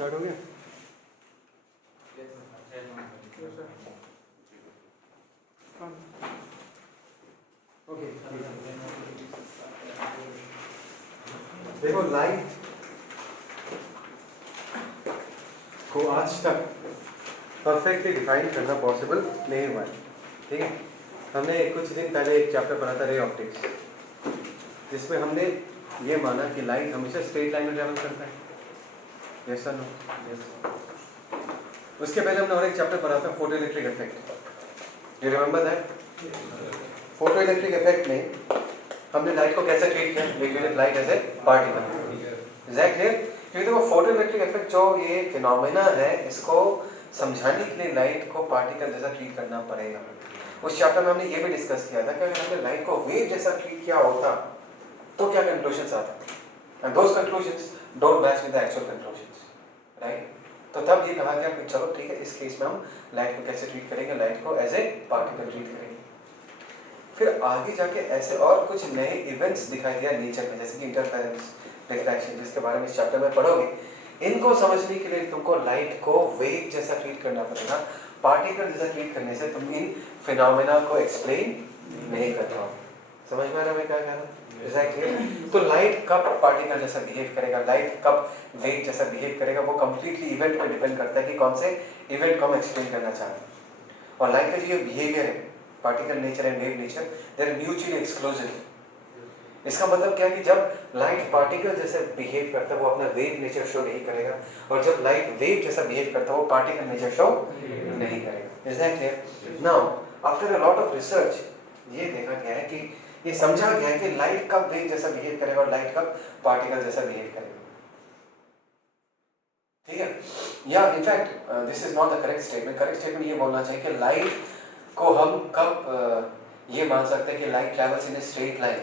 Start हो गया? Okay, देखो लाइट को आज तक परफेक्टली डिफाइन करना पॉसिबल नहीं हुआ है, ठीक है। हमने कुछ दिन पहले एक चैप्टर पढ़ा था रे ऑप्टिक्स, जिसमें हमने ये माना कि लाइट हमेशा स्ट्रेट लाइन में ट्रैवल करता है। Yes sir, no? यस। उसके पहले हमने और एक चैप्टर पढ़ा था photo electric effect. You remember that? Photo electric effect में हमने लाइट को कैसे ट्रीट किया? We treated light as a particle. Is that clear? क्योंकि देखो फोटो इलेक्ट्रिक इफेक्ट जो ये फिनोमेना है, इसको समझाने के लिए लाइट को पार्टिकल जैसा ट्रीट करना पड़ेगा। उस चैप्टर में हमने ये भी डिस्कस किया था कि अगर हमने लाइट को वेव जैसा ट्रीट किया होता तो क्या कंक्लूजन्स आते, and those conclusions don't match with the actual conclusions, right? तो तब ये कहा गया कि चलो ठीक है, इस केस में हम लाइट को कैसे ट्रीट करेंगे? लाइट को एज ए पार्टिकल ट्रीट करेंगे। फिर आगे जाके ऐसे और कुछ नए इवेंट्स दिखाई दिया नेचर में, जैसे कि इंटरफेरेंस, रिफ्रैक्शन, जिसके बारे में इस चैप्टर में पढ़ोगे। इनको समझने के लिए तुमको लाइट को वेव जैसा ट्रीट करना पड़ेगा। पार्टिकल जैसा ट्रीट करने से तुम इन फिनोमेना को एक्सप्लेन नहीं कर पाओ। समझ में आ रहा है मैं क्या कह रहा हूँ? एग्जैक्टली। तो लाइट कब पार्टिकल जैसा बिहेव करेगा, लाइट कब वेव जैसा बिहेव करेगा, वो कंप्लीटली इवेंट पर डिपेंड करता है कि कौन से इवेंट को हम एक्सप्लेन करना चाहते हैं। और लाइट का जो ये बिहेवियर है, particle nature and wave nature, they are mutually exclusive. इसका मतलब क्या है कि जब लाइट पार्टिकल जैसे बिहेव करता है वो अपना वेव नेचर शो नहीं करेगा, और जब लाइट वेव जैसा बिहेव करता है वो पार्टिकल नेचर शो नहीं करेगा। Is that clear? Now after a lot of research ये देखा गया है कि ये समझा गया है कि लाइट कब वेव जैसा बिहेव करेगा और लाइट कब पार्टिकल जैसा बिहेव करेगा, ठीक है? या in fact this is not the correct statement. Correct statement ये बोलना चाहिए कि लाइट को हम कब ये मान सकते हैं कि light travels in a straight line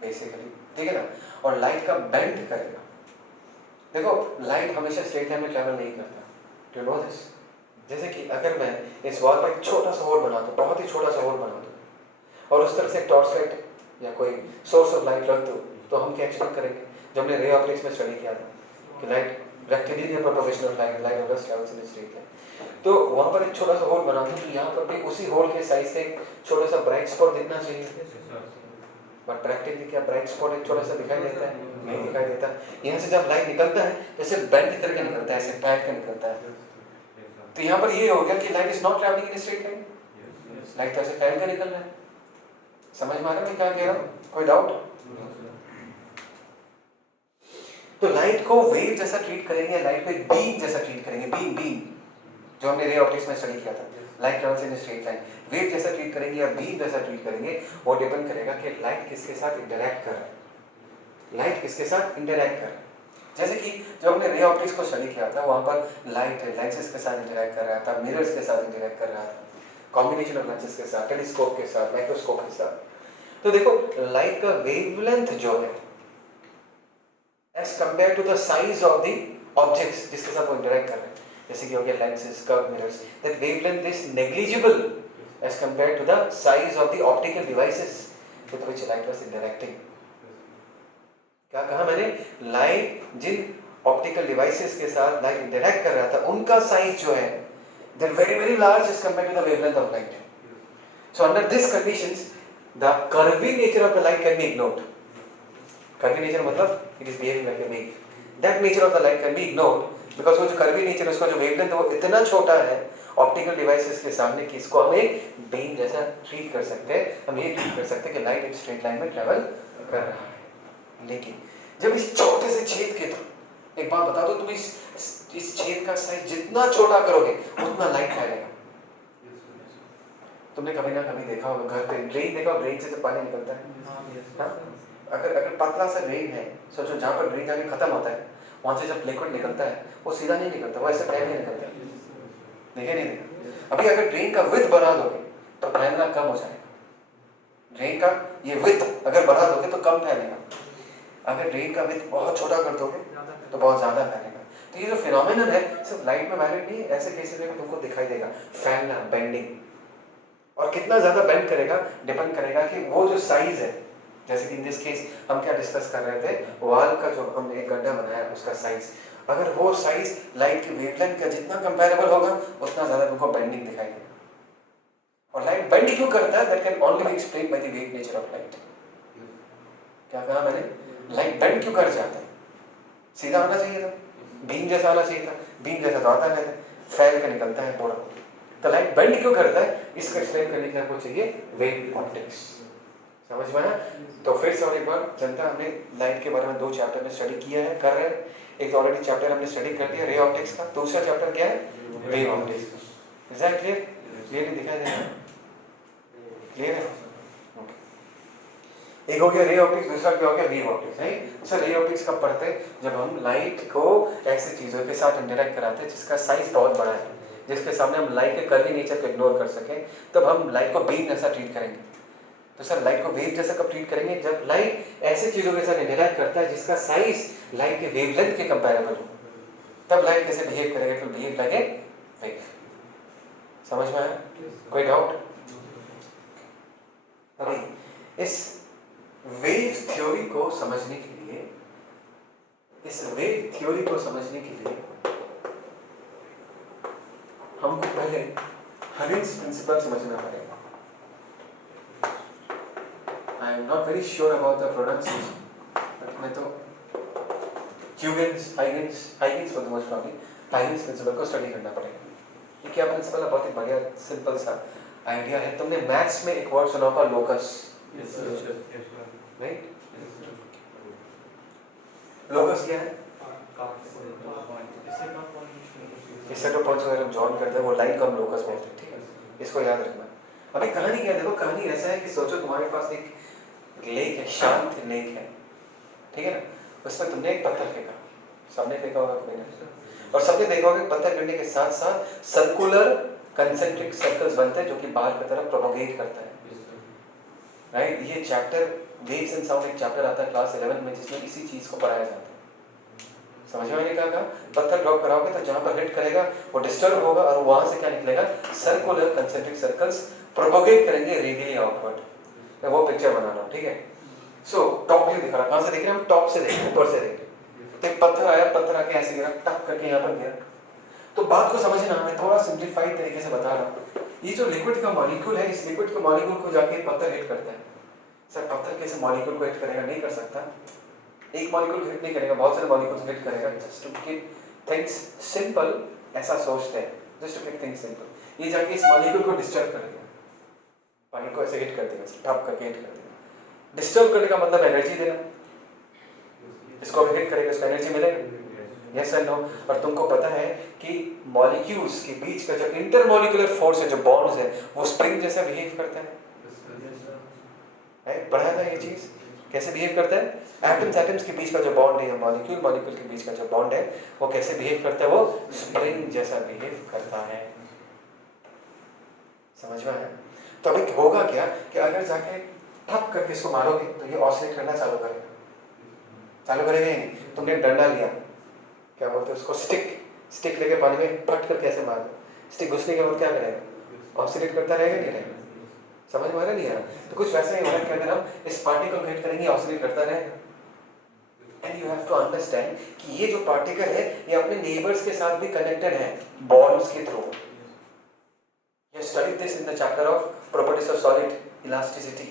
basically, ठीक है ना? और लाइट का बेंड करेगा। देखो लाइट हमेशा स्ट्रेट लाइन में ट्रैवल नहीं करता, डू यू नो दिस? जैसे कि अगर मैं इस वॉल पर एक छोटा सा होल बना दूं, बहुत ही छोटा सा होल बना दूं, और उस तरफ से टॉर्च लाइट या कोई सोर्स ऑफ लाइट रख दूं, तो हम क्या एक्सपेक्ट करेंगे? जब हमने रे ऑप्टिक्स में स्टडी किया था कि light rectilinear propagation of light always travels in a straight line, तो वहां पर एक छोटा सा होल बना दूं तो यहाँ पर भी उसी होल के साइज से एक छोटा सा ब्राइट स्पॉट दिखना चाहिए। बट प्रैक्टिकली क्या ब्राइट स्पॉट एक छोटा सा दिखाई देता है? नहीं दिखाई देता। यहाँ से जब लाइट निकलता है जैसे बेंड करके निकलता है, ऐसे फैल कर निकलता है। तो यहाँ पर ये हो गया कि light is not travelling in a straight line, light तो ऐसे फैल कर निकल रहा है। समझ में आ रहा है मैं क्या कह रहा हूँ? कोई डाउट? तो लाइट को वेव जैसा ट्रीट करेंगे, लाइट को एक बीम जैसा ट्रीट करेंगे। बीम जो हमने रे ऑप्टिक्स में स्टडी किया था, light travels in a straight line. Wave जैसा ट्रीट करेंगे या बीम जैसा ट्रीट करेंगे, वो डिपेंड करेगा कि लाइट किसके साथ इंटरैक्ट कर रहा है। लाइट किसके साथ इंटरैक्ट कर रहा है? जैसे कि जब हमने रे ऑप्टिक्स को स्टडी किया था, वहां पर लाइट लेंसेज के साथ इंटरैक्ट कर रहा था, मिरर्स के साथ इंटरैक्ट कर रहा था, कॉम्बिनेशन ऑफ लेंसेज के साथ, टेलीस्कोप के साथ, माइक्रोस्कोप के साथ। तो देखो लाइट का वेवलेंथ जो है as compare to the size of the objects जिसके साथ वो इंटरैक्ट कर रहे हैं, जैसे कि हो गया lenses, curve, mirrors, that wavelength is negligible as compare to the size of the optical devices with which light was interacting. क्या कहा मैंने? लाइट जिन ऑप्टिकल डिवाइसेस के साथ लाइट इंटरैक्ट कर रहा था उनका साइज जो है they are very very large as compare to the wavelength of light. So under this conditions the curvy nature of the light can be ignored. Curvy nature मतलब it is behaving like a wave. That nature of the light can be ignored because वो जो curvy nature, उसका जो wavelength है वो इतना छोटा है ऑप्टिकल डिवाइसेस के सामने कि इसको हम एक बीम जैसा ट्रीट कर सकते हैं। हम ये ट्रीट कर सकते हैं कि लाइट एक स्ट्रेट लाइन में ट्रैवल कर रहा है। लेकिन जब इस छोटे से छेद के, तो एक बात बता दो, तुम इस छेद का साइज जितना छोटा करोगे उतना लाइट फैलेगा। तुमने कभी ना कभी देखा होगा घर पे ड्रेन देखा, ड्रेन से जब पानी निकलता है हाँ? अगर पतला सा ड्रेन है, सोचो जहाँ पर ड्रेन जाके खत्म होता है वहां से जब लिक्विड निकलता है वो सीधा नहीं निकलता, वो ऐसे फैल के निकलता है। देखे नहीं देखा? अभी अगर ड्रेन का विड्थ बढ़ा दोगे तो फैलना कम हो जाएगा। ड्रेन का ये विड्थ अगर बढ़ा दोगे तो कम फैलेगा, अगर ड्रेन का विड्थ बहुत छोटा कर दोगे तो बहुत ज्यादा फैलेगा। तो ये जो फिनोमेनन है सिर्फ लाइट में वैलिड नहीं है, ऐसे केसेस में तुमको दिखाई देगा फैलना, बेंडिंग। और कितना ज्यादा बेंड करेगा डिपेंड करेगा कि वो जो साइज है, जैसे कि इन दिस केस हम क्या डिस्कस कर रहे थे, वॉल का जो हमने एक गड्ढा बनाया उसका साइज। अगर वो साइज लाइट की वेवलेंथ का जितना कंपैरेबल होगा उतना ज्यादा तुमको बेंडिंग दिखाई देगा। और लाइट बेंड क्यों करता है? That can only be explained by the wave nature of light. क्या कहा मैंने? लाइट बेंड क्यों कर जाता है? सीधा आना चाहिए था, बीम जैसा आना चाहिए था, बीम जैसा तो आता नहीं था, फैल के निकलता है पूरा। तो लाइट बेंड क्यों करता है, इसको एक्सप्लेन करने के लिए आपको चाहिए वेव ऑप्टिक्स। समझ में आया? तो फिर से और एक बार जनता, हमने लाइट के बारे में 2 चैप्टर में स्टडी किया है, कर रहे हैं। एक तो ऑलरेडी चैप्टर हमने स्टडी कर लिया रे ऑप्टिक्स का, दूसरा चैप्टर क्या है? Wave optics. Is that clear? Clearly दिखाई दे रहा है? क्लियर है? एक हो गया रे ऑप्टिक्स, दूसरा क्या हो गया? Wave optics. Right? Sir ray optics कब पढ़ते हैं? जब हम लाइट को ऐसी चीजों के साथ इंटरेक्ट कराते हैं जिसका साइज बहुत बड़ा है, जिसके सामने हम लाइट के कर्वी नेचर को इग्नोर कर सकें, तब हम लाइट को बीम जैसा ट्रीट करेंगे। तो सर लाइट को वेव जैसा कब ट्रीट करेंगे? जब लाइट ऐसी चीजों के साथ इंटरेक्ट करता है जिसका साइज लाइट के वेवलेंथ के कंपैरेबल हो, तब लाइट कैसे बिहेव करेगा? तो बिहेव लाइक ए वेव। समझ में आया? कोई डाउट? अभी इस वेव थ्योरी को समझने के लिए, हमको पहले हगिंस प्रिंसिपल समझना पड़ेगा। I am not very sure about the pronunciation, but मैं तो Huygens for the most probably Huygens principle को स्टडी करना पड़ेगा। ये क्या प्रिंसिपल है? बहुत ही बढ़िया सिंपल सा आइडिया है। तुमने मैथ्स में एक वर्ड सुना होगा लोकस, राइट? लोकस क्या है? इससे तो पॉइंट्स वगैरह जॉइन करते हैं, वो लाइन को हम लोकस बोलते हैं। ठीक है, इसको याद रखना। अभी कहानी क्या है? देखो कहानी ऐसा है कि सोचो तुम्हारे पास एक लेक है, शांत लेक है, ठीक है ना? उसमें तुमने एक पत्थर फेंका, सबने फेंका होगा कोई नहीं, और सबने देखा होगा पत्थर गिरने के साथ साथ सर्कुलर कंसेंट्रिक सर्कल्स बनते हैं जो कि बाहर की तरफ प्रोपोगेट करता है, राइट? ये चैप्टर वेव्स एंड साउंड एक चैप्टर आता है क्लास 11 में जिसमें इसी चीज को पढ़ाया जाता है। समझ में? मैंने क्या कहा? पत्थर ड्रॉप कराओगे तो जहां पर हिट करेगा वो डिस्टर्ब होगा और वहां से क्या निकलेगा? सर्कुलर कंसेंट्रिक सर्कल्स प्रोपोगेट करेंगे रेडियली आउटवर्ड। मैं वो पिक्चर बना रहा हूँ, ठीक है? सो टॉप व्यू दिखा रहा, कहां से देख रहे हैं हम? टॉप से देख रहे हैं, ऊपर से देख रहे हैं। तो एक पत्थर आया, पत्थर आके ऐसे गिरा, टक करके यहाँ पर गिरा। तो बात को समझना, मैं थोड़ा सिंप्लीफाइड तरीके से बता रहा हूँ। ये जो लिक्विड का मॉलिक्यूल है, इस लिक्विड के मॉलिक्यूल को जाके पत्थर हिट करता है। सर पत्थर कैसे मॉलिक्यूल को हिट करेगा? नहीं कर सकता, एक मॉलिक्यूल को हिट नहीं करेगा, बहुत सारे मॉलिक्यूल्स को हिट करेगा। Just to keep things simple, ऐसा सोचते हैं, just to keep things simple. ये जाके इस मॉलिक्यूल को डिस्टर्ब कर देगा, पानी को ऐसे हिट कर देगा, टप करके हिट कर देगा। डिस्टर्ब करने का मतलब एनर्जी देना, इसको अगर हिट करेगा इसको एनर्जी मिलेगा, यस एंड नो? और तुमको पता है कि मॉलिक्यूल्स के बीच का जो इंटरमॉलिक्यूलर फोर्स है, जो बॉन्ड्स है, वो स्प्रिंग जैसा बिहेव करता है। पढ़ा था ये चीज कैसे बिहेव करता है? एटम्स के बीच का जो बॉन्ड है, मॉलिक्यूल के बीच का जो बॉन्ड है, वो कैसे बिहेव करता है? वो स्प्रिंग जैसा बिहेव करता है। समझ में आया? तो अभी होगा क्या कि अगर जाके ठप करके इसको मारोगे तो ये ऑसिलेट करना चालू करेगा ही नहीं। तुमने एक डंडा लिया, क्या बोलते हैं उसको, स्टिक लेके पानी में पट कर कैसे मारो, स्टिक घुसने के बाद क्या करेगा? ऑसिलेट करता रहेगा, नहीं रहेगा? समझ में आ रहा नहीं आ रहा? तो कुछ वैसा ही होगा कि अगर हम इस पार्टिकल को हिट करेंगे ऑसिलेट करता रहेगा। And you have to understand कि ये जो पार्टिकल है ये अपने नेबर्स के साथ भी कनेक्टेड है बॉन्ड्स के थ्रू। You studied this in the chapter of properties of solid, elasticity.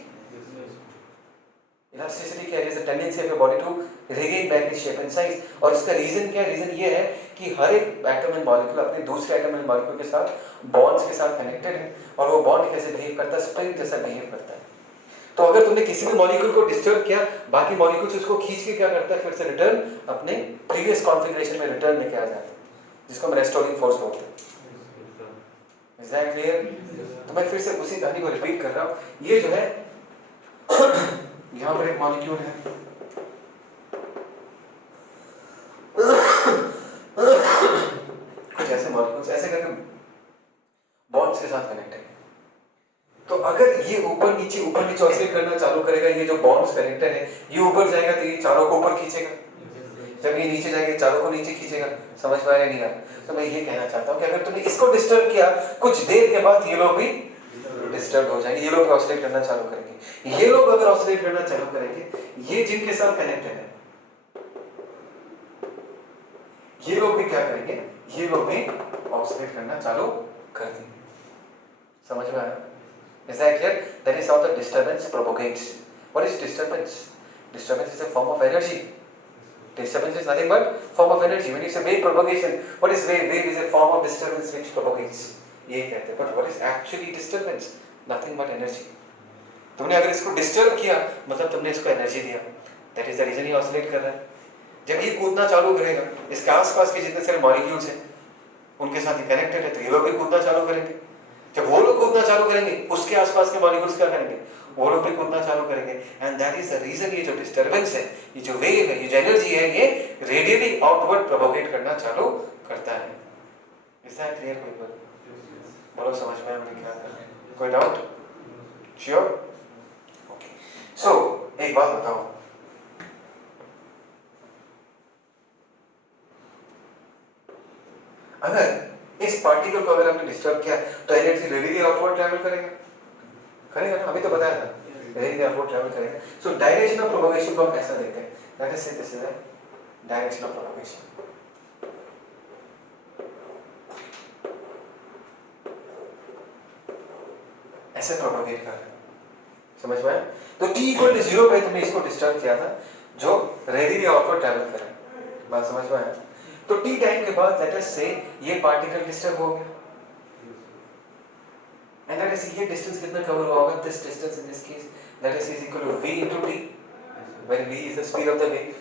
Elasticity क्या है? Is the tendency of your body to regain back its shape and size. और इसका रीजन क्या है? रीजन ये है कि हर एक एटम एंड मॉलिक्यूल अपने दूसरे एटम एंड मॉलिक्यूल के साथ बॉन्ड्स के साथ कनेक्टेड है, और वो बॉन्ड कैसे बिहेव करता है? स्प्रिंग जैसा बिहेव करता है। तो अगर तुमने किसी भी मॉलिक्यूल को डिस्टर्ब किया, बाकी मॉलिक्यूल्स उसको खींच के क्या करता है? फिर से रिटर्न अपने प्रीवियस कॉन्फ़िगरेशन में रिटर्न लेके आ जाता है, जिसको हम रेस्टोरिंग फोर्स बोलते हैं। Is that clear? तो मैं फिर से उसी कहानी को रिपीट कर रहा हूँ। ये जो है यहाँ पर एक मॉलिक्यूल है, कुछ ऐसे मॉलिक्यूल्स ऐसे करके बॉन्ड्स के साथ कनेक्टेड है। तो अगर ये ऊपर नीचे ऑसिलेट करना चालू करेगा, ये जो बॉन्ड्स कनेक्टेड है, ये ऊपर जाएगा तो ये चारों को ऊपर खींचेगा, जब ये नीचे जाएगा चारों को नीचे खींचेगा। समझ में आया नहीं आया? तो मैं ये कहना चाहता हूँ कि अगर तुमने इसको डिस्टर्ब किया, कुछ देर के बाद ये लोग भी डिस्टर्ब हो जाएंगे, ये लोग ऑसिलेट करना चालू करेंगे। ये लोग अगर ऑसिलेट करना चालू करेंगे, ये जिनके साथ कनेक्टेड है, ये लोग भी क्या करेंगे, ये लोग भी ऑक्सीडेट करना चालू कर देंगे। समझ में आया? Is that clear? That is how the disturbance propagates. What is disturbance? Disturbance is a form of energy. Disturbance is nothing but form of energy. When you say wave propagation, what is wave? Wave is a form of disturbance which propagates. ये कहते हैं. But what is actually disturbance? Nothing but energy. तुमने अगर इसको disturb किया मतलब तुमने इसको एनर्जी दिया. That is the reason ये ऑसिलेट कर रहा है. जब ये कूदना चालू करेगा, इसके आसपास के जितने सारे मॉलिक्यूल्स हैं उनके साथ ये कनेक्टेड है, तो ये लोग भी कूदना चालू करेंगे. जब वो लोग कूदना चालू करेंगे, उसके आसपास के मॉलिक्यूल्स क्या करेंगे, वो लोग भी कूदना चालू करेंगे. And that is the reason ये जो डिस्टर्बेंस है, ये जो वेव है, ये जो एनर्जी है, ये रेडियली आउटवर्ड प्रोपोगेट करना चालू करता है. Is that clear? बोलो समझ में हमने क्या कर रहे हैं? कोई डाउट? श्योर? ओके. सो एक बात बताओ, अगर इस पार्टिकल को अगर हमने डिस्टर्ब किया तो एनर्जी रेडियली आउटवर्ड ट्रैवल करेगा, करेगा ना? अभी तो बताया था, रेडियली आउटवर्ड ट्रैवल करेगा. सो डायरेक्शन ऑफ प्रोपगेशन को हम कैसा देखते हैं? लेट अस से this is the direction of propagation. ऐसे प्रोपगेट कर रहे हैं. समझ में आया? तो t इक्वल टू 0 पे तुमने इसको डिस्टर्ब किया था जो रेडियली आउटवर्ड ट्रैवल कर रहा है. बात समझ में आया? तो t टाइम के बाद लेट अस से ये पार्टिकल डिस्टर्ब हो गया एंड लेट अस से ये डिस्टेंस कितना कवर हुआ होगा. This distance in this case let us is equal to v into t when v is the speed of the wave.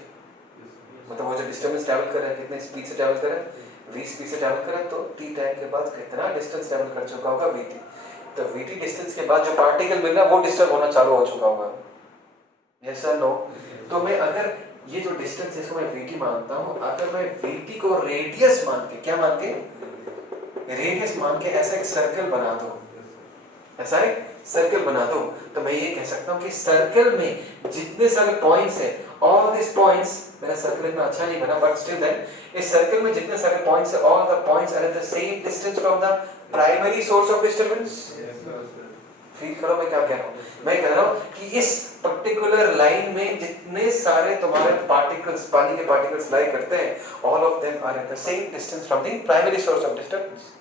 मतलब वो जो डिस्टर्बेंस ट्रैवल कर रहा है कितने स्पीड से ट्रैवल कर रहा है, v स्पीड से ट्रैवल कर रहा है. तो t टाइम के बाद कितना डिस्टेंस ट्रैवल कर चुका होगा, vt. तो vt डिस्टेंस के बाद जो पार्टिकल मिल रहा है वो डिस्टर्ब होना चालू हो चुका होगा. यस और नो? तो मैं अगर ये जो डिस्टेंस जिसको मैं vt मानता हूँ, अगर मैं vt को रेडियस मान के, क्या मान के, रेडियस मान के ऐसा एक सर्कल बना दो, ऐसा एक सर्कल बना दो, तो मैं ये कह सकता हूँ कि सर्कल में जितने सारे पॉइंट्स हैं, ऑल दिस पॉइंट्स, मेरा सर्कल इतना अच्छा नहीं बना बट स्टिल देन इस सर्कल में जितने सारे पॉइंट्स हैं, all the points are at the same distance from the primary source of disturbance. Feel करो मैं क्या कह रहा हूँ. मैं कह रहा हूँ कि इस पर्टिकुलर लाइन में जितने सारे तुम्हारे पार्टिकल्स, पानी के पार्टिकल्स लाई करते हैं, all of them are at the same distance from the primary source of disturbance.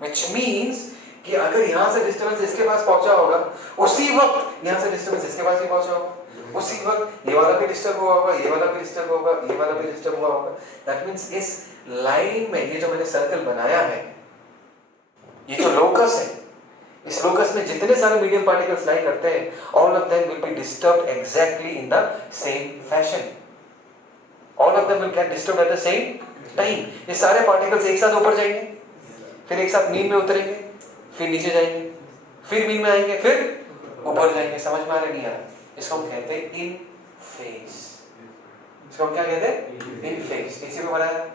Which means कि अगर यहाँ से डिस्टर्बेंस इसके पास पहुंचा होगा, उसी वक्त यहाँ से डिस्टर्बेंस इसके पास भी पहुंचा होगा, उसी वक्त ये वाला भी डिस्टर्ब हुआ होगा, ये वाला भी डिस्टर्ब होगा, ये वाला भी डिस्टर्ब हुआ होगा. दैट मींस इस लाइन में ये जो मैंने सर्कल बनाया है, ये जो लोकस है, इस लोकस में जितने सारे मीडियम पार्टिकल्स लाई करते हैं, all of them will be disturbed exactly in the same fashion. All of them will get disturbed eight the same time. ये सारे पार्टिकल्स एक साथ ऊपर जाएंगे, फिर एक साथ मीन में उतरेंगे, फिर नीचे जाएंगे, फिर मीन में आएंगे, फिर ऊपर जाएंगे. समझ में आ रहा नहीं आ रहा? इसको हम कहते हैं इन फेज. इसको हम क्या कहते हैं? इन फेज. इसी को बनाया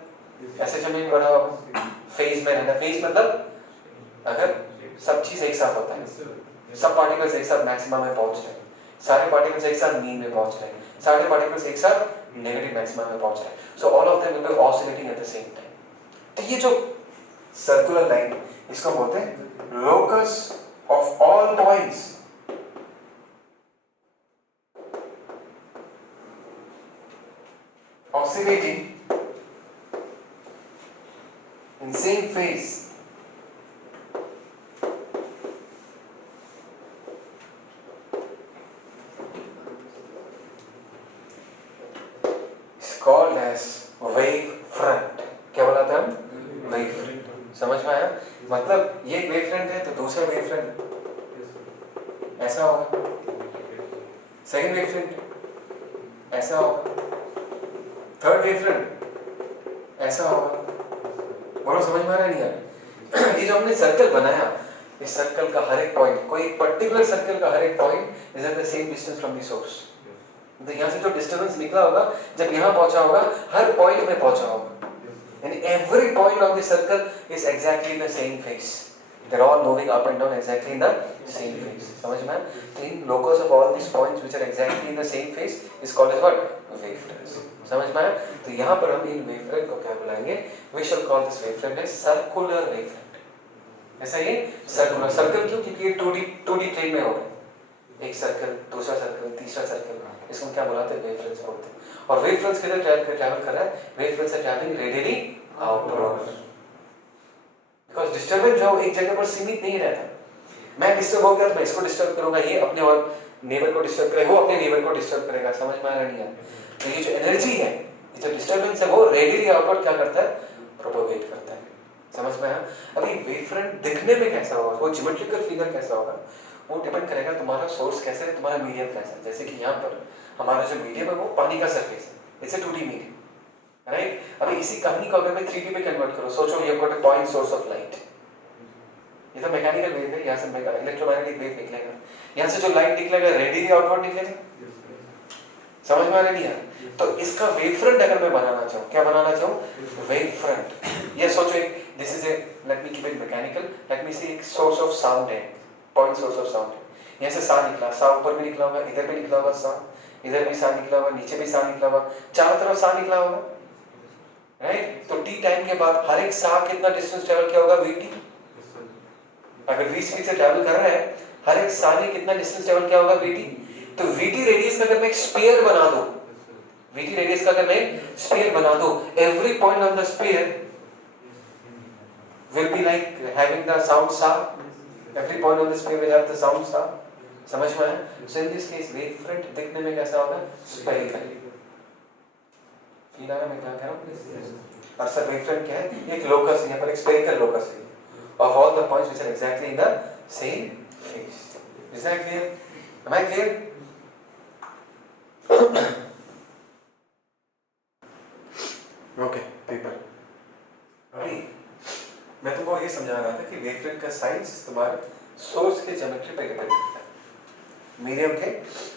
ऐसे जमीन बना होगा, फेज में रहना. फेज मतलब अगर सब चीज एक साथ होता है, सब पार्टिकल्स एक साथ मैक्सिमम में पहुंच रहे हैं, सारे पार्टिकल्स एक साथ मीन में पहुंच रहे हैं, सारे पार्टिकल्स एक साथ नेगेटिव मैक्सिमम में पहुंच रहे हैं. So all of them will be oscillating eight the same time. तो ये जो सर्कुलर लाइन, इसको बोलते हैं locus of all points. Oscillating in same phase. Called as wave front. क्या बोला था हम? Wave front. समझ में आया? मतलब ये एक wave front है तो दूसरा wave front ऐसा होगा, second wave front ऐसा होगा, third wave front ऐसा होगा. बोलो समझ में आ रहा है नहीं आ रहा? ये जो हमने सर्कल बनाया, इस सर्कल का हर एक पॉइंट, कोई पर्टिकुलर सर्कल का हर एक point is eight the same distance from the source. तो यहाँ से जो डिस्टर्बेंस निकला होगा, जब यहाँ पहुंचा होगा, हर पॉइंट में पहुंचा होगा. यानी every point of the circle is exactly in the same phase. They're all moving up and down exactly in the same phase. समझ में? The locus of all these points which are exactly in the same phase is called as what? Wavefronts. समझ में? तो यहाँ पर हम इन wavefront को क्या बुलाएंगे? We shall call this wavefront as circular wavefront. ऐसा ये circular. Circle क्यों? क्योंकि ये 2D plane में होगा. एक सर्कल, दूसरा सर्कल, तीसरा सर्कल, इसको क्या बुलाते हैं? वेवफ्रंट्स बोलते हैं. और वेव फ्रंट किधर ट्रैवल कर रहा है? वेव फ्रंट से travelling radially outward, because disturbance जो एक जगह पर सीमित नहीं रहता। मैं डिस्टर्ब हो गया तो मैं इसको डिस्टर्ब करूंगा, ये अपने और नेबर को डिस्टर्ब करेगा, वो अपने नेबर को डिस्टर्ब करेगा। समझ में आ रहा नहीं है? तो ये जो एनर्जी है, ये जो डिस्टर्बेंस है, वो रेडियली आउटवर्ड क्या करता है? प्रोपोगेट करता है। समझ में आया? अभी वेव फ्रंट दिखने में कैसा होगा, वो ज्योमेट्रिकल फिगर कैसा होगा, वो डिपेंड करेगा तुम्हारा सोर्स कैसा है, तुम्हारा मीडियम कैसा है। जैसे कि यहाँ पर हमारा जो मीडियम है वो पानी का सरफेस है, it's a 2D medium, right? अभी इसी कहानी को अगर मैं 3D में कन्वर्ट करूँ, सोचो ये got a point source of light, ये तो मैकेनिकल वेव है, यहाँ से इलेक्ट्रोमैग्नेटिक वेव निकलेगा, यहाँ से जो लाइट निकलेगा रेडियली आउटवर्ड निकलेगा। समझ में आ रहा नहीं है? तो इसका वेव फ्रंट अगर मैं बनाना चाहूँ, क्या बनाना चाहूँ? Wave front. ये सोचो एक, this is a, let me keep it mechanical, let me से एक सोर्स ऑफ साउंड है, पॉइंट सोर्स ऑफ साउंड है। यहाँ से सा निकला, सा ऊपर भी निकला होगा, इधर भी निकला होगा सा, इधर भी सा निकला होगा, नीचे भी सा निकला होगा, चारों तरफ सा निकला होगा, राइट? तो टी टाइम के बाद हर एक सा कितना डिस्टेंस ट्रेवल किया होगा? वीटी। अगर वी स्पीड से ट्रैवल कर रहा है, हर एक सा ने कितना डिस्टेंस ट्रैवल किया होगा? वीटी। तो वीटी रेडियस का अगर मैं एक स्फीयर बना दूं, वीटी रेडियस का अगर मैं स्फीयर बना दूं, every point on the sphere will be like having the sound sa, every point on the sphere will have the sound sa। समझ में आया? So in this case wave front दिखने में कैसा होगा? Spherical। फील आ रहा मैं क्या कह रहा हूँ? और सर वेव फ्रंट क्या है? एक लोकस है, यहाँ पर एक spherical locus है of all the points which are exactly in the same phase। Is that clear? Am I clear? Okay, people। अभी मैं तुमको ये समझा रहा था कि वेव फ्रंट का साइज तुम्हारे सोर्स के ज्योमेट्री पे डिपेंड करता है, मीडियम के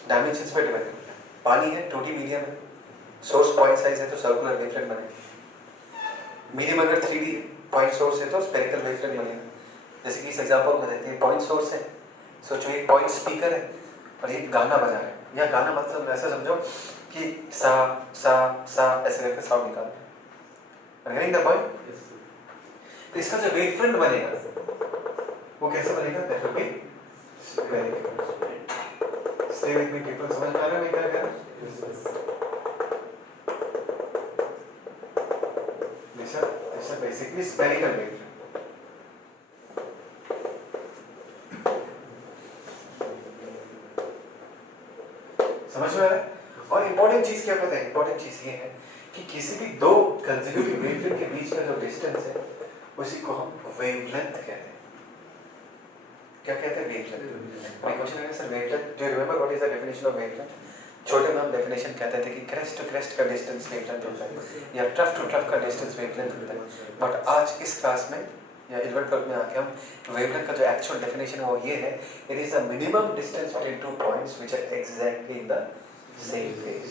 डायमेंशंस पे डिपेंड करता है। पानी है, 2D मीडियम है, सोर्स पॉइंट साइज है तो सर्कुलर वेव फ्रंट बनेगा। मीडियम अगर 3D पॉइंट सोर्स है तो स्फेरिकल वेव फ्रंट बनेगा। जैसे कि इस एग्जांपल में देते हैं, पॉइंट सोर्स है, सोचो एक पॉइंट स्पीकर है और एक गाना बजा रहा है। या गाना मतलब ऐसा समझो कि सा सा सा ऐसे करके साउंड निकालते हैं, गेटिंग द पॉइंट? तो इसका जो वेव फ्रंट बनेगा वो कैसे बनेगा? That will be spherical. Stay with me people, समझ में आ रहा है मैं क्या कह रहा हूं? This is basically spherical wave. समझ में आ रहा है? और इंपॉर्टेंट चीज क्या पता है? इंपॉर्टेंट चीज ये है कि किसी भी दो कंसेक्यूटिव वेव फ्रंट के बीच का जो डिस्टेंस है उसी को हम वेवलेंथ कहते हैं। क्या कहते हैं? वेवलेंथ। माय क्वेश्चन है sir, wavelength, do you remember what is the definition of wavelength? छोटे में हम डेफिनेशन कहते थे कि क्रेस्ट टू क्रेस्ट का डिस्टेंस वेवलेंथ होता है या ट्रफ टू ट्रफ का डिस्टेंस वेवलेंथ होता है। बट आज इस क्लास में या 11th में आके हम वेवलेंथ का जो एक्चुअल डेफिनेशन है वो ये है, it is the minimum distance between two points which are exactly in the same phase.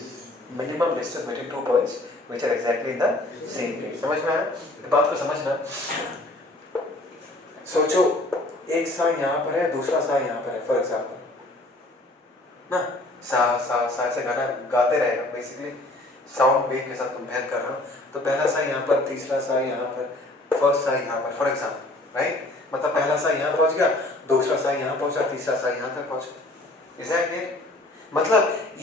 Minimum distance between two points which are exactly in the same phase. समझ में आया? बात को समझना। सोचो एक सा यहाँ पर है, दूसरा सा यहाँ पर है, फॉर एग्जाम्पल ना, सा सा सा ऐसे गाना गाते रहेगा, बेसिकली साउंड वेव के साथ कंपेयर कर रहा हूँ। तो पहला सा यहाँ पर, तीसरा सा यहाँ पर, फर्स्ट सा यहाँ पर, फॉर एग्जाम्पल, राइट? मतलब पहला सा यहाँ पहुँच गया, दूसरा सा यहाँ पहुँचा, तीसरा सा यहाँ तक पहुँचा। Is that clear? मतलब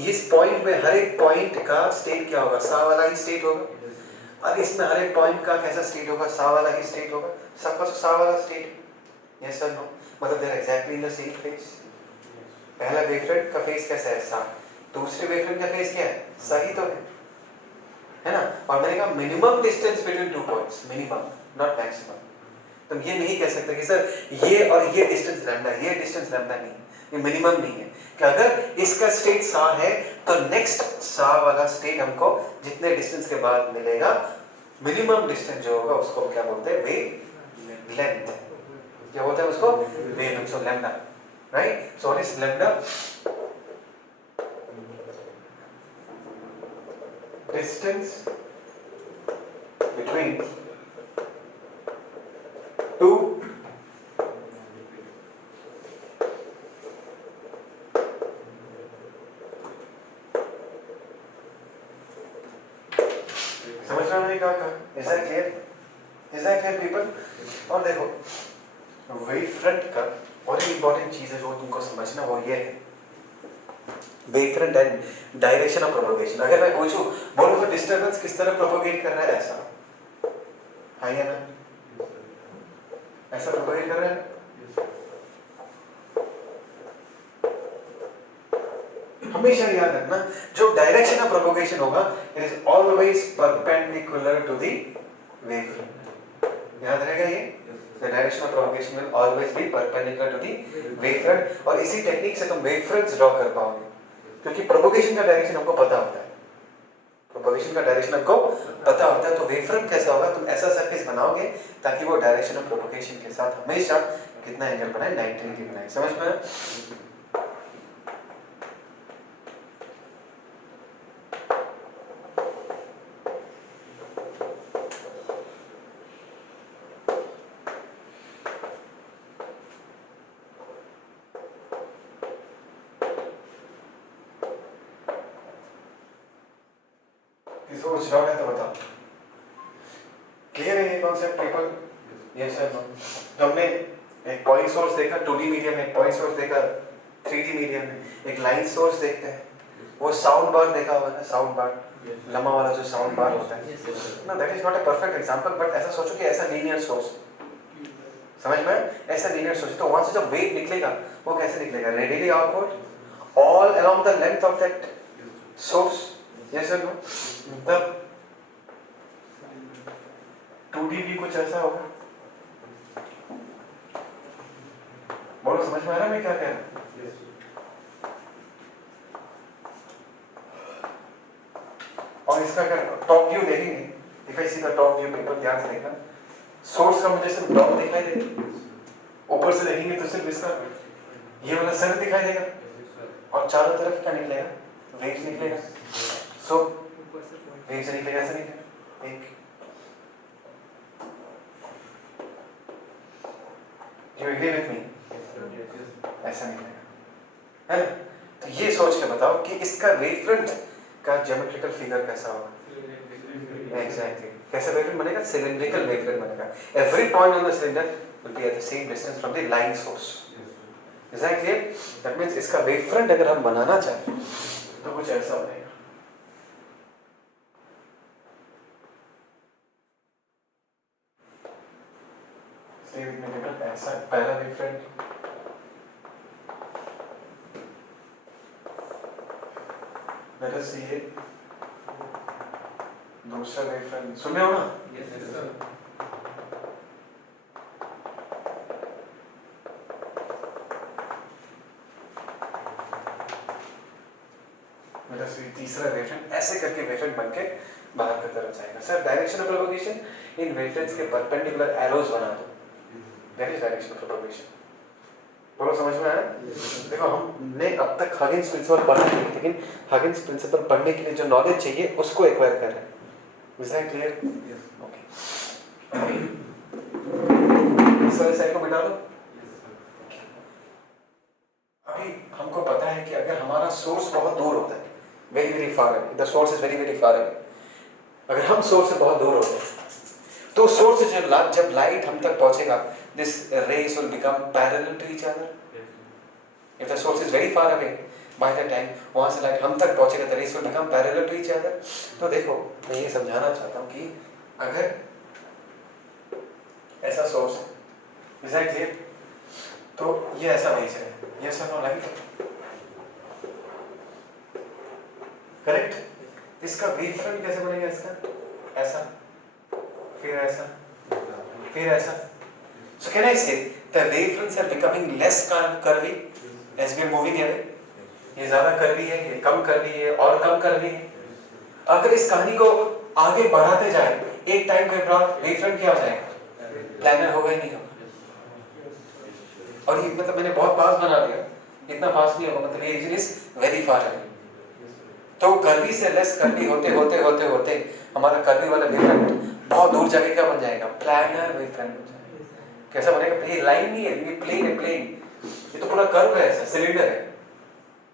इस पॉइंट में हर एक पॉइंट का स्टेट क्या होगा? सा वाला ही स्टेट होगा। और इसमें हर एक पॉइंट का कैसा स्टेट होगा? सा वाला ही स्टेट होगा। सबका सा वाला स्टेट, यस और नो? मतलब they are exactly in the same phase. पहला वेव फ्रंट का फेज कैसा है? सा। दूसरे वेव फ्रंट का फेज क्या है? सा ही तो है ना? और मैंने कहा minimum distance between two points, minimum not maximum. तुम ये नहीं कह सकते कि सर ये और ये डिस्टेंस लैम्डा, ये डिस्टेंस लैम्डा नहीं, ये मिनिमम नहीं है। कि अगर इसका स्टेट सा है तो नेक्स्ट सा वाला स्टेट हमको जितने डिस्टेंस के बाद मिलेगा, मिनिमम डिस्टेंस जो होगा उसको क्या बोलते हैं? Wave length. क्या बोलते हैं उसको? Wave length. So lambda, right? So what is lambda? Distance between to समझ रहे हैं क्या कहा? Is that clear? Is that clear people? और देखो वेव फ्रंट का और एक इम्पोर्टेंट चीज है जो तुमको समझना, वो ये है wavefront and direction of propagation. अगर मैं पूछूं बोलो तो डिस्टरबेंस किस तरह प्रोपगेट कर रहा है, ऐसा है या ना, ऐसा प्रोपगेट कर रहा है। हमेशा याद रखना जो डायरेक्शन ऑफ प्रोपगेशन होगा it is always perpendicular to the wavefront. याद रहेगा ये, the direction of propagation will always be perpendicular to the wavefront। और इसी टेक्निक से तुम वेवफ्रंट्स ड्रॉ कर पाओगे, क्योंकि प्रोपगेशन का डायरेक्शन हमको पता होता है, प्रोपगेशन का डायरेक्शन हमको पता होता है। तो वेवफ्रंट कैसा होगा, तुम ऐसा सरफेस बनाओगे ताकि वो डायरेक्शन ऑफ प्रोपगेशन के साथ हमेशा कितना एंगल बनाए, 90 डिग्री बनाए। समझ में आया? इसको कुछ डाउट है तो बताओ। क्लियर है ये कॉन्सेप्ट पीपल? Yes sir. हमने एक पॉइंट सोर्स देखा 2D मीडियम में, एक पॉइंट सोर्स देखा 3D मीडियम में, एक लाइन सोर्स देखते हैं, वो साउंड बार देखा होगा ना, साउंड बार लंबा वाला जो साउंड बार होता है ना, that is not a perfect example, but ऐसा सोचो कि ऐसा लीनियर सोर्स, समझ में, ऐसा लीनियर सोर्स, तो वहां से जब वेव निकलेगा वो कैसे निकलेगा, radially outward all along the length of that source. Yes sir no, तब 2D भी कुछ ऐसा होगा। बोलो समझ में आ रहा है मैं क्या कह रहा हूं? और इसका अगर टॉप व्यू देखेंगे, if I see the top view, paper ध्यान से देखना, सोर्स का मुझे सिर्फ टॉप दिखाई देगा, ऊपर से देखेंगे तो सिर्फ इसका ये वाला सर दिखाई देगा, और चारों तरफ क्या निकलेगा, वेव्स निकलेगा। सो वेव्स निकलेगा, ऐसा निकलेगा एक, यू एग्री विद मी, ऐसा निकलेगा, है ना। तो ये सोच के बताओ कि इसका वेवफ्रंट का ज्योमेट्रिकल फिगर कैसा होगा। एग्जैक्टली कैसे वेवफ्रंट बनेगा, सिलिंड्रिकल वेवफ्रंट बनेगा। Every point on the cylinder will be eight the same distance from the line source. Is that clear? That means इसका वेवफ्रंट अगर हम बनाना चाहें तो कुछ ऐसा बनेगा। ऐसा पहला wavefront, let us see it, दूसरा वेवफ्रंट, सुन रहे हो ना? Yes sir. लेट अस सी तीसरा वेवफ्रंट, ऐसे करके वेवफ्रंट बनके बाहर की तरफ जाएगा। सर डायरेक्शन ऑफ प्रोपगेशन, इन वेवफ्रंट्स के परपेंडिकुलर एरोज बना दो, that is direction of propagation. बोलो समझ में आया? देखो हमने अब तक हगिंस प्रिंसिपल पढ़ा है, लेकिन हगिंस प्रिंसिपल पढ़ने के लिए जो नॉलेज चाहिए उसको एक्वायर कर रहे हैं। Is that clear? ओके, इस वाले साइड को मिटा दो। अभी हमको पता है कि अगर हमारा सोर्स बहुत दूर होता है, very very far away, the source is very very far away, अगर हम सोर्स से बहुत दूर होते हैं तो सोर्स से जब लाइट हम तक पहुंचेगा, this rays will become parallel to each other. If the source is very far away, by the time वहाँ से लाइट हम तक पहुँचेगा, the rays will become parallel to each other. तो देखो मैं ये समझाना चाहता हूँ कि अगर ऐसा सोर्स है, is that clear? तो ये ऐसा भेज रहा है, yes or no, right? Correct? इसका वेवफ्रंट कैसे बनेगा, इसका ऐसा, फिर ऐसा, फिर ऐसा। So can I say the wavefronts are becoming less curvy as we are moving away? ये ज़्यादा curvy है, ये कम curvy है, और कम curvy है। अगर इस कहानी को आगे बढ़ाते जाए, एक टाइम के बाद वेवफ्रंट क्या हो जाएगा, प्लानर होगा ही नहीं होगा। और ये मतलब मैंने बहुत पास बना दिया, इतना पास नहीं होगा, मतलब ये reason is very far away. तो कर्वी से लेस कर्वी होते होते होते होते हमारा कर्वी वाला वेवफ्रंट बहुत दूर जाके क्या बन जाएगा, प्लानर वेवफ्रंट बन जाएगा। कैसा बनेगा, ये लाइन नहीं है, ये प्लेन है, प्लेन, ये तो पूरा कर्व है, ऐसा सिलेंडर है।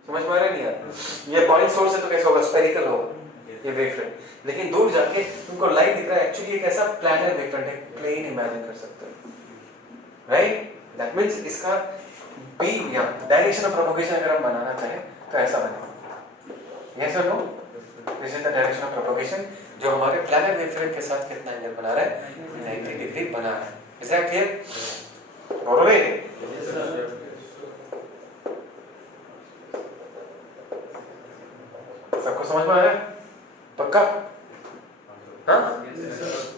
समझ में आ रहा है नहीं यार? ये पॉइंट सोर्स है तो कैसा होगा, स्फेरिकल होगा ये वेवफ्रंट, लेकिन दूर जाके तुमको लाइन दिख रहा है, एक्चुअली ये कैसा प्लानर वेवफ्रंट है, प्लेन इमेजिन कर सकते हो, राइट? दैट मींस इसका बी या डायरेक्शन ऑफ प्रोपगेशन अगर हम बनाना चाहें तो ऐसा बनेगा। Yes or no? This is the direction of propagation जो हमारे planar wave front के साथ कितना एंगल बना रहा है, 90 डिग्री बना रहा है. Is that clear? बोलोगे? Yes, sir. सबको समझ में आ रहा है? पक्का? हाँ? Yes, sir.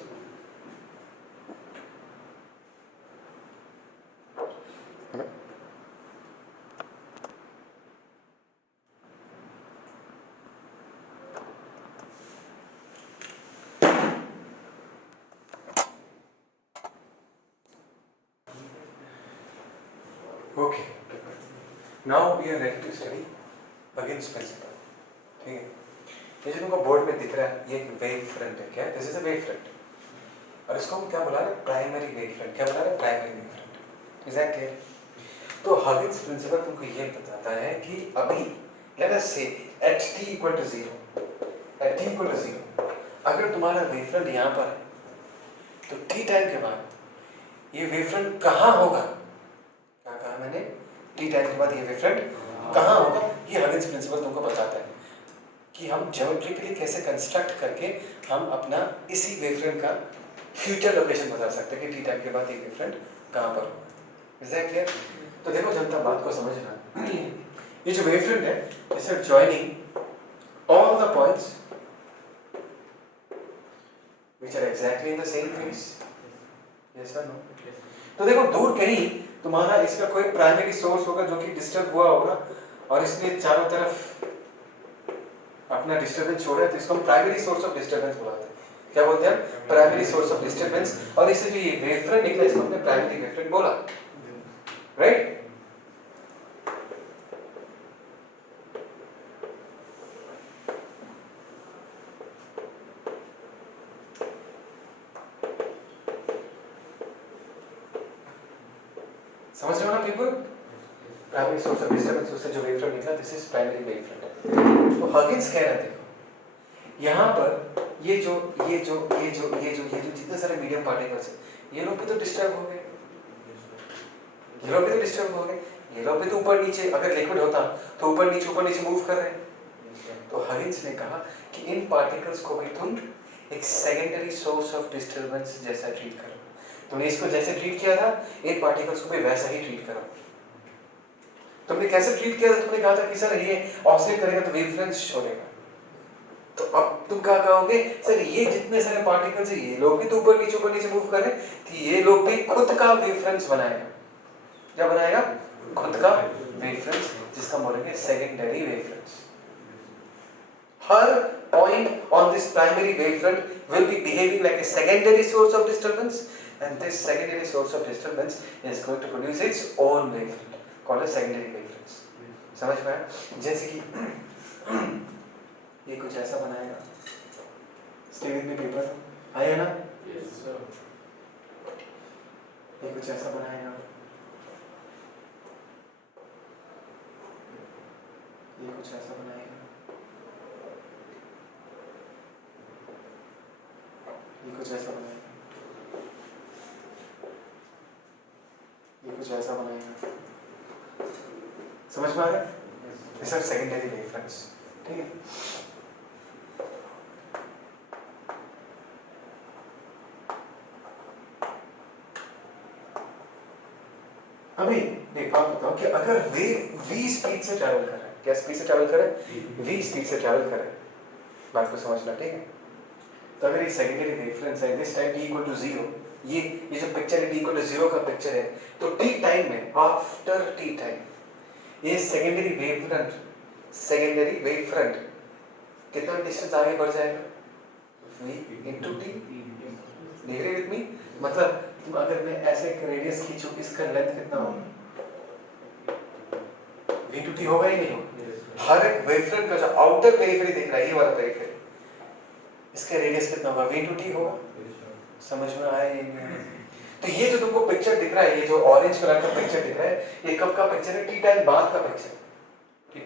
Okay. Now we are ready to study Huggins principle. ठीक है? ये जो तुमको बोर्ड में दिख रहा है, ये एक वेव फ्रंट है. क्या? This is a wave front. और इसको हम क्या बुला रहे हैं? Primary wave front. क्या बुला रहे हैं? Primary wave front. Is that clear? तो Huggins प्रिंसिपल तुमको ये बताता है कि अभी let us say at t equal to 0, at t equal to 0, अगर तुम्हारा वेव फ्रंट यहाँ पर है, तो t टाइम के बाद ये वेव फ्रंट कहाँ होगा? क्या कहा मैंने? t टाइम के बाद ये वेव फ्रंट कहाँ होगा? ये Huggins प्रिंसिपल तुमको बताता है कि हम ज्योमेट्रिकली कैसे कंस्ट्रक्ट करके हम अपना इसी वेव फ्रंट का फ्यूचर लोकेशन बता सकते हैं कि टी टाइम के बाद ये वेव फ्रंट कहाँ पर होगा. Is that clear? तो देखो जनता, बात को समझना. ये जो वेव फ्रंट है, it's joining all the points which are exactly in the same phase. Yes और नो? तो देखो, दूर कहीं तुम्हारा इसका कोई प्राइमरी सोर्स होगा जो कि डिस्टर्ब हुआ होगा और इसने चारों तरफ अपना डिस्टर्बेंस छोड़ा है, तो इसको हम प्राइमरी सोर्स ऑफ डिस्टर्बेंस बुलाते हैं. क्या बोलते हैं? Primary source of disturbance. और इससे जो ये वेव फ्रंट निकला, इसको हमने प्राइमरी वेव फ्रंट बोला. राइट? समझ रहे हो ना people? Primary source of disturbance, उससे जो वेव फ्रंट निकला, this is primary wave front. तो हगिंस कह रहे थे यहाँ पर ये जो जितने सारे मीडियम पार्टिकल्स हैं, ये लोग भी तो डिस्टर्ब हो गए. ये लोग भी तो डिस्टर्ब हो गए. ये लोग भी तो ऊपर नीचे, अगर लिक्विड होता तो ऊपर नीचे मूव कर रहे हैं. तो हगिंस ने कहा कि इन पार्टिकल्स को भी तुम एक सेकेंडरी सोर्स ऑफ डिस्टर्बेंस जैसा ट्रीट करो. तुमने इसको जैसे ट्रीट किया था, इन पार्टिकल्स को भी वैसा ही ट्रीट करो. तुमने कैसे ट्रीट किया था? तुमने कहा था कि सर ये ऑसिलेट करेगा तो वेव फ्रंट्स छोड़ेगा. तो अब तुम क्या कहोगे? सर ये जितने सारे पार्टिकल्स हैं, ये लोग भी तो ऊपर नीचे मूव कर रहे हैं, तो ये लोग भी खुद का वेव फ्रंट्स बनाएगा. क्या बनाएगा? खुद का वेव फ्रंट्स, जिसका बोलेंगे secondary wave fronts. Her point on this primary wavefront will be behaving like a secondary source of disturbance, and this secondary source of disturbance is going to produce its own wavefront called as secondary wavefronts. समझ में आया? जैसे कि ये कुछ ऐसा बनाएगा. Stay with me people. आया ना? Yes, sir. ये कुछ ऐसा बनाएगा. ये कुछ ऐसा बनाएगा. ये कुछ ऐसा बनाएगा. ये कुछ ऐसा बनाएगा. समझ में आ रहा है? ये सब सेकेंडरी वेवफ्रंट्स. ठीक है? अभी देख, आप बताओ कि अगर वेव v स्पीड से ट्रैवल कर रहा है, क्या स्पीड से ट्रैवल कर रहा है? v स्पीड से ट्रैवल कर रहा है. बात को समझना. ठीक है? तो अगर ये सेकेंडरी वेवफ्रंट्स है, this time t equal to 0, ये जो पिक्चर है t इक्वल टू 0 का पिक्चर है, तो t टाइम में, आफ्टर t टाइम, ये सेकेंडरी वेवफ्रंट कितना डिस्टेंस आगे बढ़ जाएगा? v into t. देख रहे विद मी? मतलब तुम अगर मैं ऐसे एक रेडियस खींचूं, इसका लेंथ कितना होगा? v into t होगा ही नहीं होगा. हर एक वेवफ्रंट का जो आउटर पेरिफेरी दिख रहा है, ये वाला पेरिफेरी, इसका रेडियस कितना होगा? v into t होगा. समझ में आया ये? तो ये जो तुमको पिक्चर दिख रहा है, ये जो ऑरेंज कलर का पिक्चर दिख रहा है, ये कब का पिक्चर है? टी टाइम बाद का पिक्चर.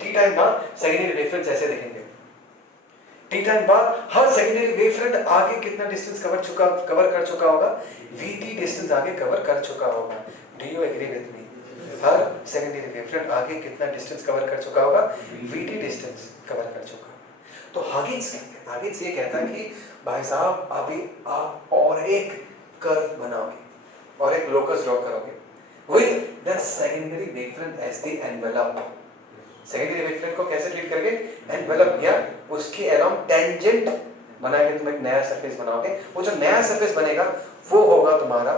टी टाइम बाद सेकेंडरी वेवफ्रंट ऐसे दिखेंगे. टी टाइम बाद हर सेकेंडरी वेवफ्रंट आगे कितना डिस्टेंस कवर कर चुका होगा? vt डिस्टेंस आगे कवर कर चुका होगा. Do you agree with me? हर सेकेंडरी वेवफ्रंट आगे कितना डिस्टेंस कवर कर चुका होगा? vt डिस्टेंस कवर कर चुका. तो हगिंस क्या कहता है? हगिंस ये कहता है कि भाई साहब अभी आप और एक कर्व बनाओगे और एक लोकस ड्रॉ करोगे with the secondary wavefront as the envelope. Secondary wavefront को कैसे ट्रीट करेंगे? एनवेलप या उसके अराउंड टेंजेंट बनाएंगे, तुम एक नया सरफेस बनाओगे। वो जो नया सरफेस बनेगा वो होगा तुम्हारा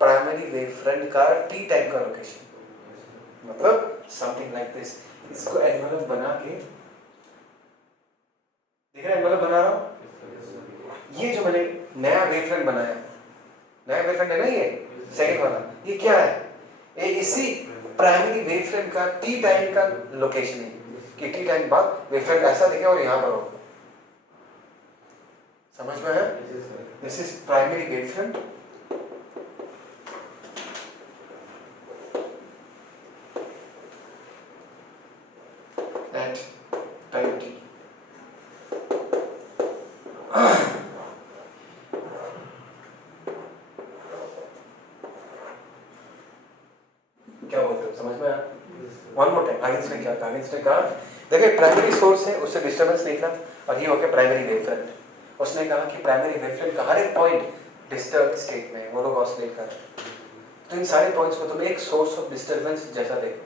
प्राइमरी वेवफ्रंट का टी टाइप का लोकेशन, मतलब समथिंग लाइक दिस। इसको एनवेलप बना के देख रहे हैं, एनवेलप बना रहा हूं। ये जो मैंने नया वेवफ्रंट बनाया, नया वेवफ्रंट है ना ये सेकंड वाला, ये क्या है? ये इसी प्राइमरी वेवफ्रंट का टी टाइम का लोकेशन है कि टी टाइम बाद वेवफ्रंट ऐसा दिखे और यहां पर हो। समझ में है? This is primary wavefront at time t. क्या बोलते हो? समझ में आया? One more time. हगिंस ने क्या कहा? हगिंस ने कहा देखिए प्राइमरी सोर्स है, उससे डिस्टर्बेंस निकला और ये हो गया प्राइमरी वेवफ्रंट। उसने कहा कि प्राइमरी वेवफ्रंट का हर एक पॉइंट डिस्टर्ब स्टेट में, वो लोग ऑसिलेट कर रहे हैं। तो इन सारे पॉइंट्स को तुम एक सोर्स ऑफ डिस्टर्बेंस जैसा देखो,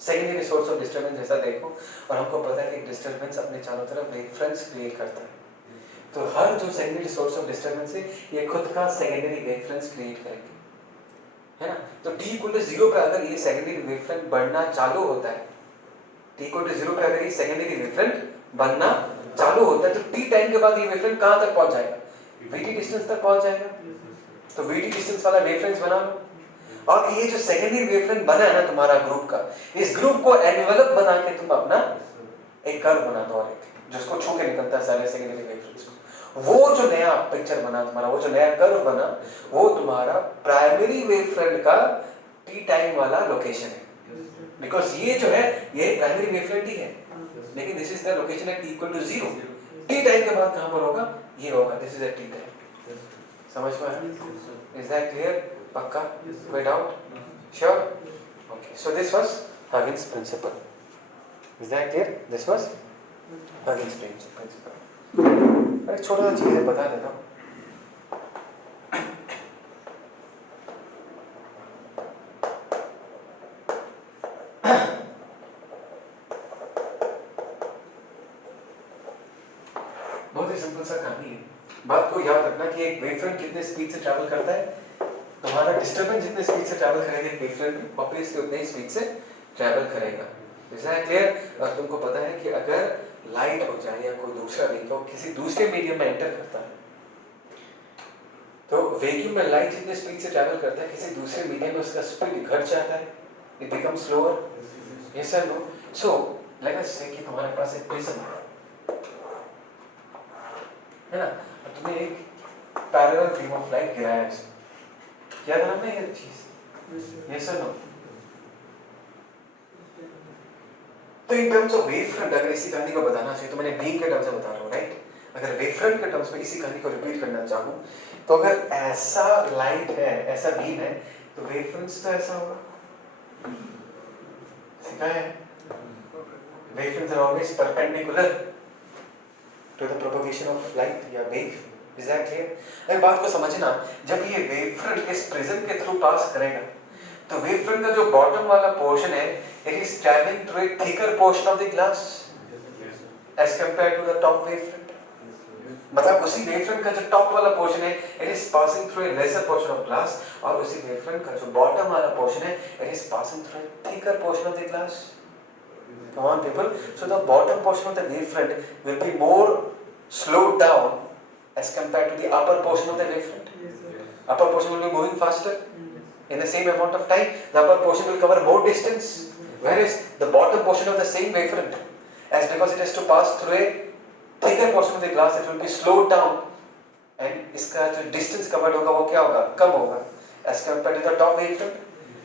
सेकेंडरी सोर्स ऑफ डिस्टर्बेंस जैसा देखो, और हमको पता है कि डिस्टर्बेंस अपने चारों तरफ वेवफ्रंट्स क्रिएट करता है। तो हर जो सेकेंडरी सोर्स ऑफ डिस्टर्बेंस है ये खुद का सेकेंडरी वेवफ्रंट्स क्रिएट करेंगे, है ना? तो t इक्वल टू 0 पे अगर ये सेकेंडरी वेवफ्रंट बढ़ना चालू होता है, t इक्वल टू 0 पे अगर ये सेकेंडरी वेवफ्रंट बनना चालू होता है, तो t टाइम के बाद ये वेवफ्रंट कहां तक पहुंच जाएगा? vt डिस्टेंस तक पहुंच जाएगा। तो vt डिस्टेंस वाला वेवफ्रंट्स बना लो, और ये जो सेकेंडरी वेवफ्रंट बना है ना तुम्हारा ग्रुप का, इस ग्रुप को एनवेलप बना के तुम अपना एक कर्व बना दो, और एक जिसको छू के निकलता है सारे सेकेंडरी वेवफ्रंट्स को। वो जो नया पिक्चर बना तुम्हारा, वो जो नया कर्व बना, वो तुम्हारा प्राइमरी वेवफ्रंट का टी टाइम वाला लोकेशन है। बिकॉज ये जो है ये प्राइमरी वेवफ्रंट ही है, लेकिन this is the location at t equal to 0। T time के बाद कहां पर होगा? ये होगा, this is at T time. समझ में आया? Is that clear? पक्का? कोई doubt? Sure? Okay, so this was Huygens principle. Is that clear? This was Huygens principle. एक छोटा सा चीज है, बता देता हूँ। बहुत ही सिंपल सा कहानी है। बात को याद रखना कि एक वेवफ्रंट कितने स्पीड से ट्रैवल करता है, तुम्हारा डिस्टर्बेंस जितने स्पीड से ट्रैवल करेगा वेवफ्रंट ऑब्वियसली उतने ही स्पीड से ट्रैवल करेगा। Is that clear? और तुमको पता है कि अगर लाइट हो जाए या कोई दूसरा वेव किसी दूसरे मीडियम में एंटर करता है, तो वैक्यूम में लाइट जितने स्पीड से ट्रैवल करता है किसी दूसरे मीडियम में उसका स्पीड घट जाता है, इट बिकम्स स्लोअर। यस और नो? सो लेट अस से कि तुम्हारे पास एक प्रिज्म है ना, और तुमने एक पैरेलल बीम ऑफ लाइट गिराया है, क्या नाम है ये चीज? यस और नो? तो इन टर्म्स ऑफ वेवफ्रंट अगर इसी कहानी को बताना चाहिए तो मैंने बीम के टर्म्स में बता रहा हूँ, राइट? अगर वेवफ्रंट के टर्म्स में इसी कहानी को रिपीट करना चाहूँ तो अगर ऐसा लाइट है, ऐसा बीम है, तो वेवफ्रंट्स तो ऐसा होगा। सिखाया है? Wavefronts are always perpendicular to the propagation of light या वेव। Is that clear? एक बात को समझना, जब ये वेवफ्रंट इस प्रिज्म के थ्रू पास करेगा तो वेवफ्रंट का जो बॉटम वाला पोर्शन है it is travelling through a thicker portion of the glass as compared to the top wavefront. मतलब उसी वेवफ्रंट का जो टॉप वाला पोर्शन है it is passing through a lesser portion of glass, और उसी वेवफ्रंट का जो बॉटम वाला पोर्शन है it is passing through a thicker portion of the glass. Come on people, so the bottom portion of the wavefront will be more slowed down as compared to the upper portion of the wavefront. Upper portion will be moving faster in the same amount of time. The upper portion will cover more distance, whereas the bottom portion of the same wavefront, as because it has to pass through a thicker portion of the glass, it will be slowed down, and इसका जो distance covered होगा वो क्या होगा? कम होगा as compared to the top wavefront.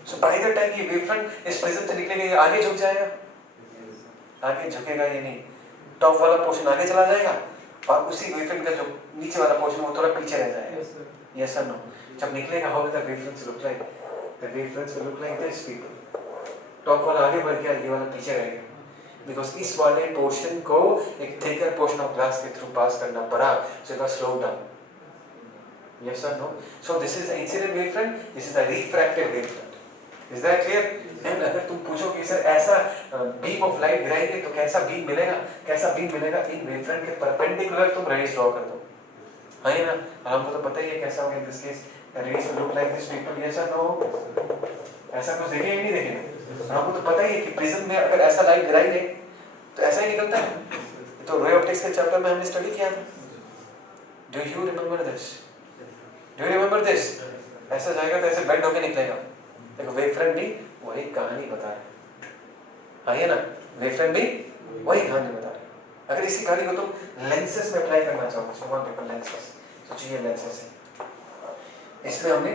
So by the time ये wavefront इस prism से निकलेगा ये आगे झुक जाएगा, आगे झुकेगा ये नहीं, टॉप वाला पोर्शन आगे चला जाएगा और उसी वेवफ्रंट का जो नीचे वाला पोर्शन वो थोड़ा पीछे रह जाएगा। यस और नो? जब निकलेगा how the wavefronts look like? The wavefronts will look like this people. Top वाला आगे बढ़ गया, ये वाला पीछे रहेगा। बिकॉज इस वाले पोर्शन को एक थिकर पोर्शन ऑफ ग्लास के थ्रू पास करना पड़ा, so it was slow down. Yes or no? So this is the incident wavefront, this is the refracted wavefront. Is that clear? And अगर तुम पूछो कि सर ऐसा बीम ऑफ लाइट गिराएंगे तो कैसा बीम मिलेगा, कैसा बीम मिलेगा, इन वेवफ्रंट के परपेंडिकुलर तुम रेज ड्रॉ कर दो, है ना? हमको तो पता ही है कैसा होगा। In this case rays look like this people, yes or no? ऐसा कुछ देखे या नहीं देखे? हमको तो पता ही है कि प्रिज्म में अगर ऐसा लाइट गिराएंगे तो ऐसा ही निकलता है। तो रे ऑप्टिक्स के चैप्टर में हमने स्टडी किया था। Do you remember this? Do you remember this? ऐसा जाएगा तो ऐसे बेंड होके निकलेगा। देखो वेवफ्रंट भी वही कहानी बता रहा है ना? वेवफ्रंट भी वही कहानी बता रहा है। अगर इसी कहानी को तुम लेंसेस में अप्लाई करना चाहो, सो व्हाट पेपर लेंसेस, सोचिए ये लेंसेस है, इसमें हमने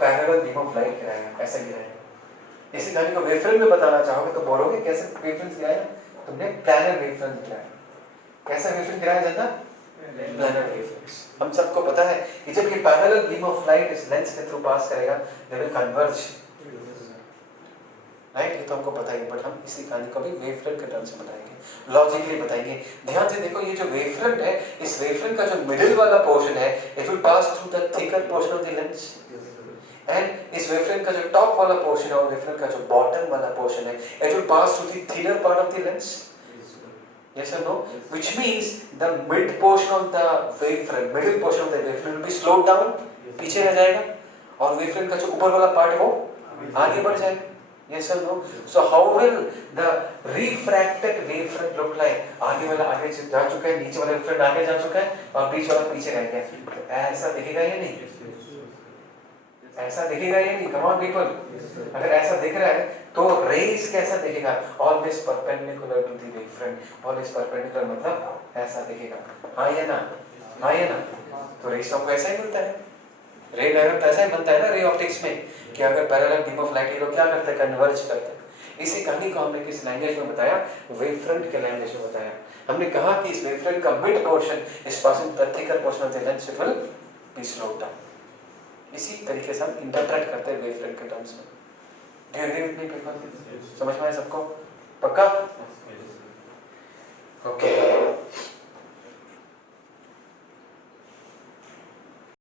पैरेलल बीम ऑफ लाइट गिराया, ऐसा गिराया। इसी कहानी को वेवफ्रंट में बताना चाहोगे तो बोलोगे कैसे वेवफ्रंट गिराया? तुमने प्लैनर वेवफ्रंट गिराया। कैसा वेवफ्रंट गिराया जाता? प्लैनर वेवफ्रंट्स। हम सबको पता है कि जब ये पैरेलल बीम ऑफ लाइट इस लेंस के थ्रू पास करेगा, दे विल कन्वर्ज, राइट? ये तो हमको पता ही, बट हम इसी कहानी को भी वेवफ्रंट के टर्म्स में बताएंगे, लॉजिकली बताएंगे। ध्यान से देखो, ये जो वेवफ्रंट है, इस वेवफ्रंट का जो मिडिल वाला पोर्शन है, it will pass through the thicker portion of the lens, and इस वेवफ्रंट का जो टॉप वाला पोर्शन है और वेवफ्रंट का जो बॉटम वाला पोर्शन है, it will pass through the thinner part of the lens. Yes or no? Which means the mid portion of the wavefront, middle portion of the wavefront will be slowed down, पीछे रह जाएगा, और wavefront का जो ऊपर वाला part है वो आगे बढ़ जाएगा। Yes or no? So how will the refracted wavefront look like? आगे वाला आगे जा चुका है, नीचे वाला wavefront आगे जा चुका है, और बीच वाला पीछे रह गया। तो ऐसा दिखेगा या नहीं? ऐसा दिखेगा या नहीं? Come on people, अगर ऐसा दिख रहा है तो रेज कैसा दिखेगा? Always perpendicular to the wavefront. Always perpendicular मतलब ऐसा दिखेगा, हाँ या ना? हाँ या ना? तो रेज तो ऐसा ही मिलता है, रे डायग्राम तो ऐसा ही बनता है ना रे ऑप्टिक्स में, कि अगर पैरेलल बीम ऑफ लाइट ये लोग क्या करते हैं? कन्वर्ज करते हैं। इसी कहानी को हमने किस लैंग्वेज में बताया? वेवफ्रंट के लैंग्वेज में बताया। हमने कहा कि इस वेवफ्रंट का मिड पोर्शन इस passing the thicker portion of the lens will be slowed down. इसी तरीके से हम इंटरप्रेट करते हैं वेवफ्रंट के टर्म्स में। Do you agree with me people? समझ में आया सबको? पक्का? ओके